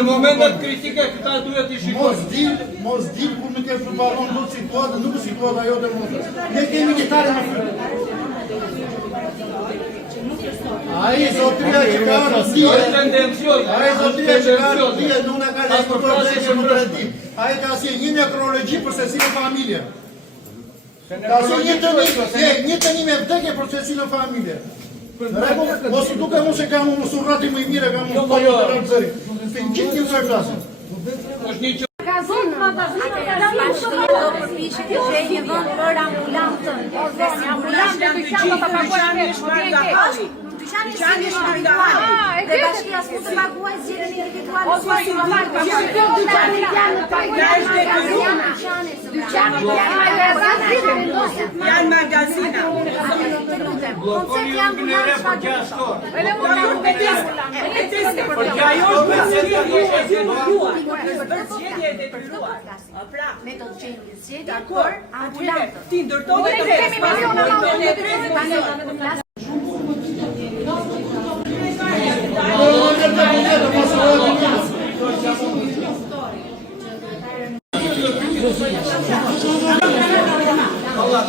Në momentet kritike këta duhet të shikojnë. Mos dil kur nuk e përbalon nuk situata, nuk është situata jote mos. Ne kemi njëtare në fërë. Ai zotria që ka rëzije, ai zotria që ka rëzije, nuk në ka rëzije që nuk rëzije. Ai ka si një nekrologi për se si në familje. Ka si një të një me vdekje për se si në familje. Mos u duke mu se ka mu surrati më i mire, ka mu të të rëzëri. Për në gjithë një të klasë. Ka zonë bashkëria do përpiqet të gjejë një vend për ambulantën. Ambulantën të qenë pa paguar dyqani është individual. Dhe bashkia s'mund të paguajë zgjedhjen individuale. Janë magazina. Koncepti ambulantës ka gjashtor. Edhe mund të porque ajo është zgjedhje e detyruar. Pra, ne do të gjejmë zgjedhje për ambulantën. Ti ndërtohet të kemi miliona Allah